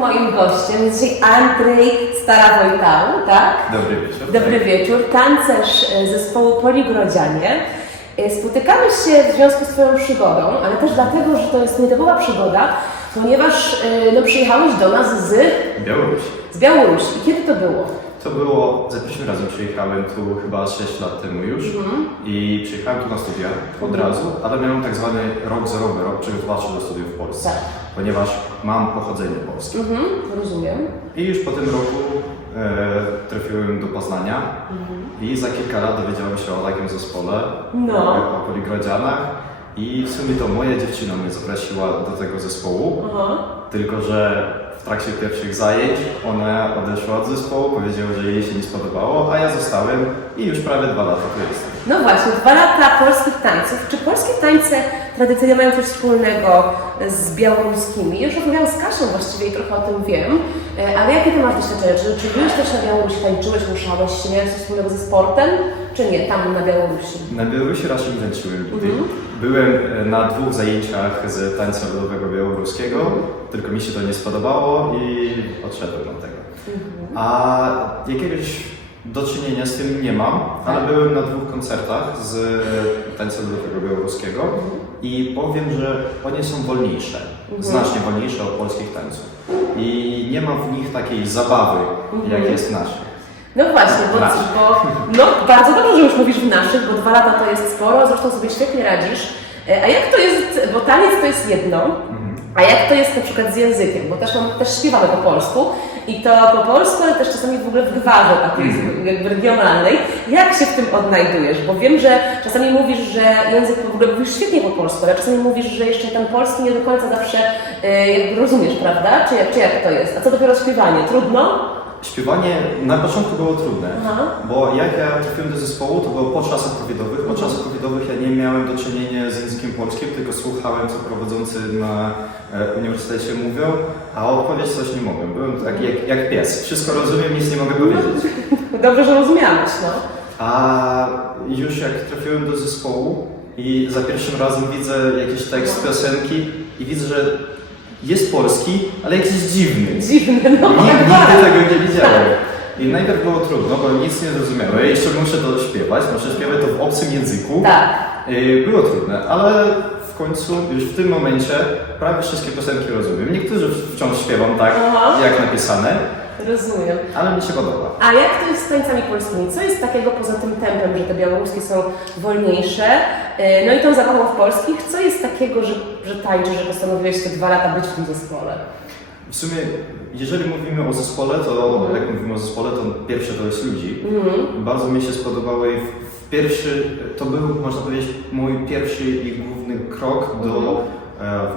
moim gościem jest dzisiaj Andrzej Stara-Wojtał, tak? Dobry wieczór. Dobry wieczór, tancerz e, zespołu Poligrodzianie. E, Spotykamy się w związku z Twoją przygodą, ale też dlatego, że to jest nietypowa przygoda, ponieważ e, no, przyjechałeś do nas z, Białoruś. z Białorusi. I kiedy to było? To było, za pierwszym razem przyjechałem tu chyba 6 lat temu już i przyjechałem tu na studia od razu, ale miałem tak zwany rok zerowy, rok przygotowawczy do studiów w Polsce, Tak. ponieważ mam pochodzenie polskie. Mhm, rozumiem. I już po tym roku e, trafiłem do Poznania i za kilka lat dowiedziałem się o takim zespole, No. e, o Poligrodzianach i w sumie to moja dziewczyna mnie zaprosiła do tego zespołu, Aha. Tylko, że w trakcie pierwszych zajęć ona odeszła od zespołu, powiedziała, że jej się nie spodobało, a ja zostałem i już prawie dwa lata tu jestem. No właśnie, dwa lata polskich tańców. Czy polskie tańce tradycyjnie mają coś wspólnego z białoruskimi? Już rozmawiałam z Kasią właściwie i trochę o tym wiem, E, ale jakie Ty masz doświadczenie? Czy, czy byłeś też na Białorusi, tańczyłeś, ruszałeś się, miałeś coś wspólnego ze sportem, czy nie, tam na Białorusi? Na Białorusi raczej nie tańczyłem nigdy. Byłem e, na dwóch zajęciach z tańca ludowego białoruskiego, tylko mi się to nie spodobało i odszedłem od tego. A jakiegoś do czynienia z tym nie mam, ale byłem na dwóch koncertach z e, tańca ludowego białoruskiego i powiem, że one są wolniejsze, znacznie wolniejsze od polskich tańców. I nie ma w nich takiej zabawy, jak jest w naszych. No właśnie, bo, bo no, bardzo dobrze, że już mówisz w naszych, bo dwa lata to jest sporo, zresztą sobie świetnie radzisz. E, A jak to jest, bo taniec to jest jedno, a jak to jest na przykład z językiem, bo też, mam, też śpiewamy po polsku i to po polsku, ale też czasami w ogóle w gwarze takiej jakby regionalnej. Jak się w tym odnajdujesz? Bo wiem, że czasami mówisz, że język w ogóle mówisz świetnie po polsku, ale czasami mówisz, że jeszcze ten polski nie do końca zawsze e, jakby rozumiesz, prawda? Czy, jak- czy jak to jest? A co dopiero śpiewanie? Trudno? Śpiewanie na początku było trudne, Aha. bo jak ja trafiłem do zespołu, to było po czasach covidowych. Po czasach covidowych ja nie miałem do czynienia z językiem polskim, tylko słuchałem, co prowadzący na e, uniwersytecie mówią, a odpowiedzieć coś nie mogłem. Byłem tak jak, jak pies. Wszystko rozumiem, nic nie mogę powiedzieć. Dobrze, że rozumiałeś, no. A już jak trafiłem do zespołu i za pierwszym razem widzę jakiś tekst piosenki i widzę, że jest polski, ale jakiś dziwny. Dziwne, no. Nigdy, tak nigdy tego nie widziałem. I najpierw było trudno, bo nic nie zrozumiałem. Jeszcze muszę to śpiewać, muszę śpiewać to w obcym języku. Tak. Y, Było trudne, ale w końcu, już w tym momencie, prawie wszystkie piosenki rozumiem. Niektórzy wciąż śpiewam tak, Aha. jak napisane, Rozumiem. ale mi się podoba. A jak to jest z tańcami polskimi? Co jest takiego poza tym tempem, że te białoruskie są wolniejsze? e, No i tą zabawą w polskich. Co jest takiego, że, że tańczysz, że postanowiłeś te dwa lata być w tym zespole? W sumie, jeżeli mówimy o zespole, to jak mówimy o zespole, to pierwsze to jest ludzi. Bardzo mi się spodobały i pierwszy, to był, można powiedzieć, mój pierwszy i główny krok do e,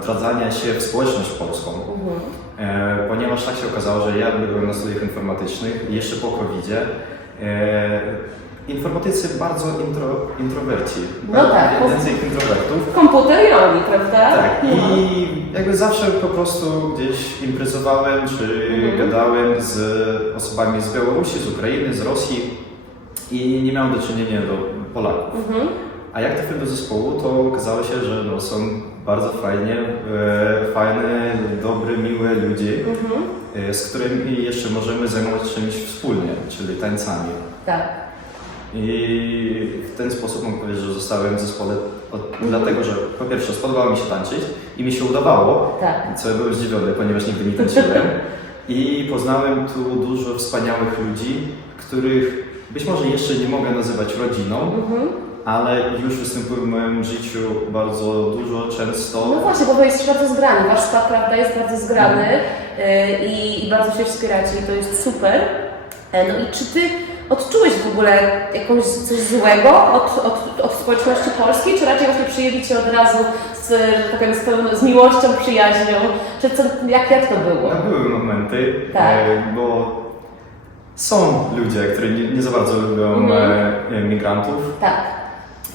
wdradzania się w społeczność polską. E, ponieważ tak się okazało, że ja byłem na studiach informatycznych jeszcze po covid e, Informatycy bardzo intro, introwerci. No tak. Ich introwertów. Komputer i oni, prawda? Tak, No. i jakby zawsze po prostu gdzieś imprezowałem, czy Mhm. gadałem z osobami z Białorusi, z Ukrainy, z Rosji i nie miałem do czynienia do Polaków. Mhm. A jak trafiłem do zespołu, to okazało się, że no, są bardzo fajnie, e, fajne, dobre, miłe ludzie, Mhm. e, z którymi jeszcze możemy zajmować czymś wspólnie, czyli tańcami. Tak. I w ten sposób mogę powiedzieć, że zostałem w zespole od, dlatego, że po pierwsze spodobało mi się tańczyć i mi się udawało, Tak. co ja byłem zdziwiony, ponieważ nigdy nie tańczyłem. I poznałem tu dużo wspaniałych ludzi, których być może jeszcze nie mogę nazywać rodziną, Mhm. Ale już występują w moim życiu bardzo dużo, często. No właśnie, bo wy jesteście bardzo zgrani. Wasz skład, prawda, jest bardzo zgrany e, i, i bardzo się wspieracie i to jest super. E, No i czy ty odczułeś w ogóle jakąś coś złego od, od, od społeczności polskiej, czy raczej właśnie przyjęli cię od razu z, tak powiem, z, pełną- z miłością, przyjaźnią? Czy co, jak, jak to było? No, były momenty, Tak. e, bo są ludzie, którzy nie, nie za bardzo lubią e, migrantów. Tak.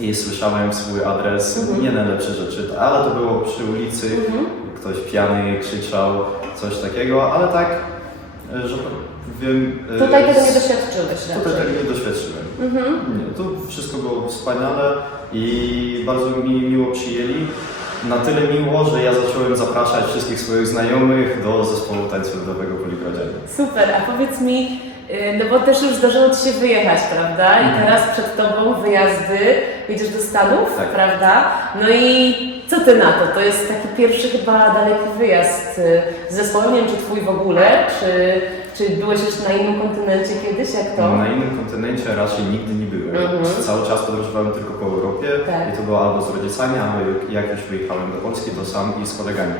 I słyszałem swój adres, Mhm. nie najlepsze rzeczy, ale to było przy ulicy, Mhm. ktoś pijany krzyczał, coś takiego, ale tak, e, że wiem... e, Tutaj tego nie doświadczyłeś Tutaj raczej. tego nie doświadczyłem. Mhm. Nie, to wszystko było wspaniale i bardzo mi miło przyjęli. Na tyle miło, że ja zacząłem zapraszać wszystkich swoich znajomych do zespołu tańca ludowego Poligrodzianie. Super, a powiedz mi, y, no bo też już zdarzyło Ci się wyjechać, prawda? I teraz przed Tobą wyjazdy, jedziesz do Stanów, Tak. prawda? No i co Ty na to? To jest taki pierwszy chyba daleki wyjazd y, z zespołem, nie wiem czy Twój w ogóle, czy, czy byłeś już na innym kontynencie kiedyś, jak to? Na innym kontynencie raczej nigdy nie byłem. Mhm. Cały czas podróżowałem tylko po Europie Tak. i to było albo z rodzicami, albo jak już wyjechałem do Polski, to sam i z kolegami.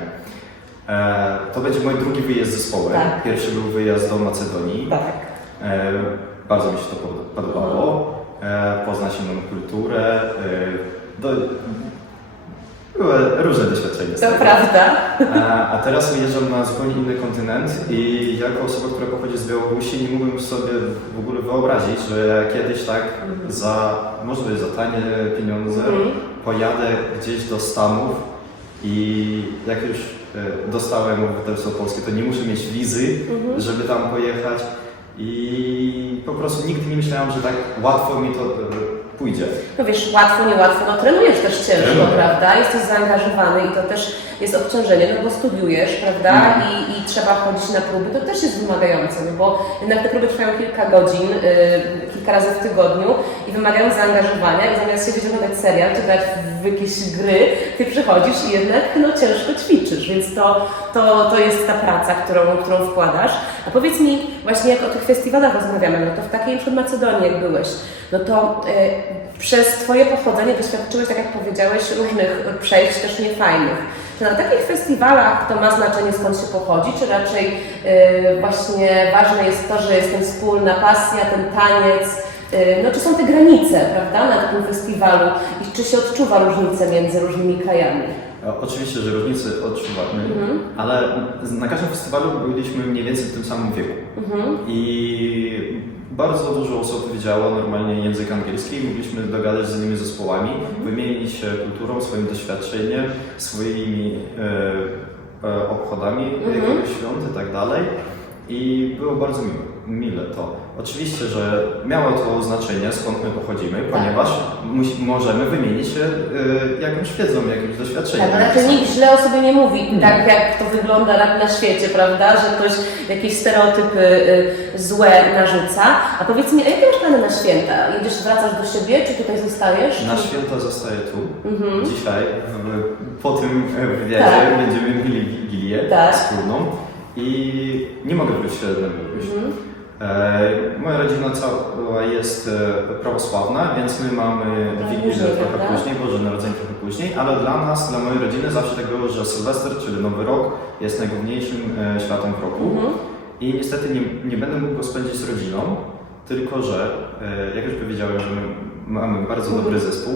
E, to będzie mój drugi wyjazd zespołem. Tak. Pierwszy był wyjazd do Macedonii. Tak. E, bardzo mi się to pod- podobało. E, poznać inną kulturę. E, do, były różne doświadczenia. To tego. prawda. A, a teraz wyjeżdżam na zupełnie inny kontynent i jako osoba, która pochodzi z Białorusi, nie mógłbym sobie w ogóle wyobrazić, że kiedyś tak za, może być za tanie pieniądze, Mhm. pojadę gdzieś do Stanów i jak już e, dostałem obywatelstwo polskie, to nie muszę mieć wizy, Mhm. żeby tam pojechać i po prostu nigdy nie myślałem, że tak łatwo mi to e, pójdzie. No wiesz, łatwo, niełatwo, no trenujesz też ciężko, Trenuję. prawda? Jesteś zaangażowany i to też jest obciążenie, no bo studiujesz, prawda? Mhm. I, I trzeba chodzić na próby, to też jest wymagające, no bo jednak te próby trwają kilka godzin, y, kilka razy w tygodniu i wymagają zaangażowania i zamiast siedzieć oglądać serial czy grać w jakieś gry, ty przychodzisz i jednak no ciężko ćwiczysz, więc to, to, to jest ta praca, którą, którą wkładasz. A powiedz mi, właśnie jak o tych festiwalach rozmawiamy, no to w takiej przed Macedonii jak byłeś, no to y, przez Twoje pochodzenie doświadczyłeś, tak jak powiedziałeś, różnych przejść też niefajnych. Czy na takich festiwalach to ma znaczenie skąd się pochodzi, czy raczej y, właśnie ważne jest to, że jest ten wspólna pasja, ten taniec, y, no czy są te granice, prawda, na takim festiwalu i czy się odczuwa różnice między różnymi krajami? E, Oczywiście, że różnice odczuwamy, ale na każdym festiwalu byliśmy mniej więcej w tym samym wieku. I bardzo dużo osób wiedziało normalnie język angielski i mogliśmy dogadać z innymi zespołami, wymienić się kulturą, swoim doświadczeniem, swoimi e, e, obchodami jakiegoś świąt i tak dalej. I było bardzo miłe, mile to. Oczywiście, że miało to znaczenie, skąd my pochodzimy, ponieważ musi, możemy wymienić się e, jakąś wiedzą, jakimś doświadczeniem. Tak, ale raczej nikt źle o sobie nie mówi, tak jak to wygląda na, na świecie, prawda, że ktoś jakieś stereotypy y, złe narzuca. A powiedz mi, a jakie masz plany na święta? Jedziesz, wracasz do siebie, czy tutaj zostajesz? Na święta zostaję tu. Dzisiaj, w, po tym e, wywiadzie, Tak. będziemy mieli wigilię Tak. wspólną i nie mogę być na Białorusi. Mhm. E, moja rodzina cała jest e, prawosławna, więc my mamy Tak, wigilię trochę prawda? później, Boże Narodzenie trochę później, ale dla nas, dla mojej rodziny zawsze tak było, że Sylwester, czyli Nowy Rok jest najgłówniejszym e, światem w roku. Mhm. I niestety nie, nie będę mógł go spędzić z rodziną, tylko że, jak już powiedziałem, że my mamy bardzo Mhm. dobry zespół,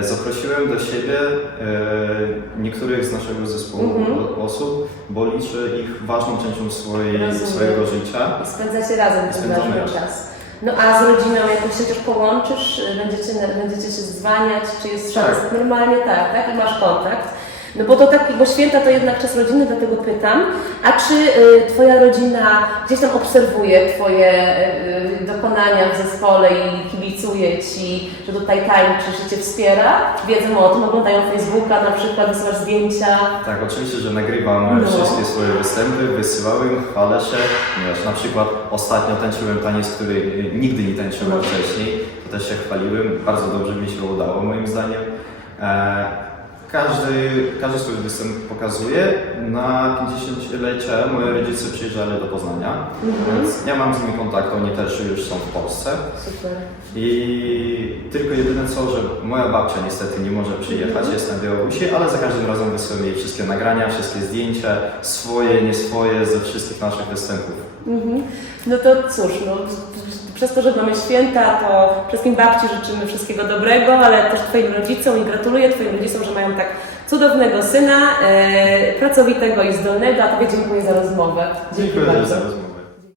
zaprosiłem do siebie e, niektórych z naszego zespołu Mhm. osób, bo liczę ich ważną częścią swojej, Rozumiem. swojego życia. I spędzacie razem ten ważny razem. czas. No a z rodziną jakoś się też połączysz? Będziecie, będziecie się zwaniać? Czy jest Tak. szansa? Normalnie tak, tak? I masz kontakt. No bo to tak, bo święta to jednak czas rodziny, dlatego pytam. A czy y, Twoja rodzina gdzieś tam obserwuje Twoje y, dokonania w zespole i kibicuje Ci, że tutaj tańczysz i Cię wspiera? Wiedzą o tym, oglądają Facebooka na przykład, wysyłasz zdjęcia. Tak, oczywiście, że nagrywam No. wszystkie swoje występy, wysyłałem, chwalę się, ponieważ na przykład ostatnio tańczyłem taniec, który e, nigdy nie tańczyłem No. wcześniej, to też się chwaliłem, bardzo dobrze mi się udało moim zdaniem. E, każdy, każdy swój występ pokazuje. Na 50-lecie moi rodzice przyjeżdżali do Poznania, Mhm. więc ja mam z nimi kontakt, oni też już są w Polsce. Super. I tylko jedyne co, że moja babcia niestety nie może przyjechać, Mhm. jest na Białorusi, ale za każdym razem wysyłam jej wszystkie nagrania, wszystkie zdjęcia, swoje, nie swoje, ze wszystkich naszych występów. Mhm. No to cóż, no, przez to, że mamy święta, to wszystkim babci życzymy wszystkiego dobrego, ale też Twoim rodzicom i gratuluję Twoim rodzicom, że mają tak cudownego syna, e, pracowitego i zdolnego, a Tobie dziękuję za rozmowę. Dzięki Dziękuję bardzo. za rozmowę.